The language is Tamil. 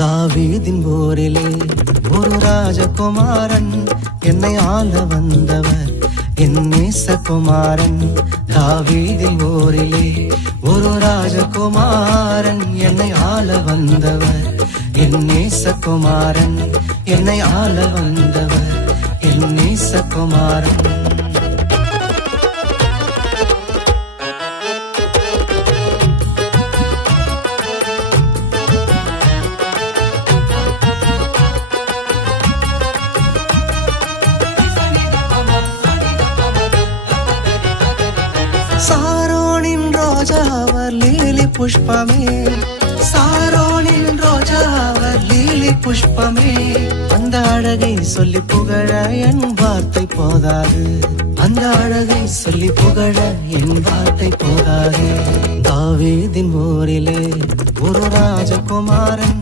தாவீதின் ஊரிலே ஒரு ராஜகுமாரன் என்னை ஆள வந்தவர் என் நேசகுமாரன். தாவீதின் ஊரிலே ஒரு ராஜகுமாரன் என்னை ஆள வந்தவர் என் நேசகுமாரன். என்னை ஆள வந்தவர் என் நேசகுமாரன். சாரோனின் ரோஜா அவர் லீலி புஷ்பமே, சாரோனின் ரோஜா அவர் லீலி புஷ்பமே. அந்த அழகை சொல்லி புகழ என் வார்த்தை போதாது, அந்த அழகை சொல்லி புகழ என் வார்த்தை போதாது. தாவீதின் ஊரிலே ஒரு ராஜகுமாரன்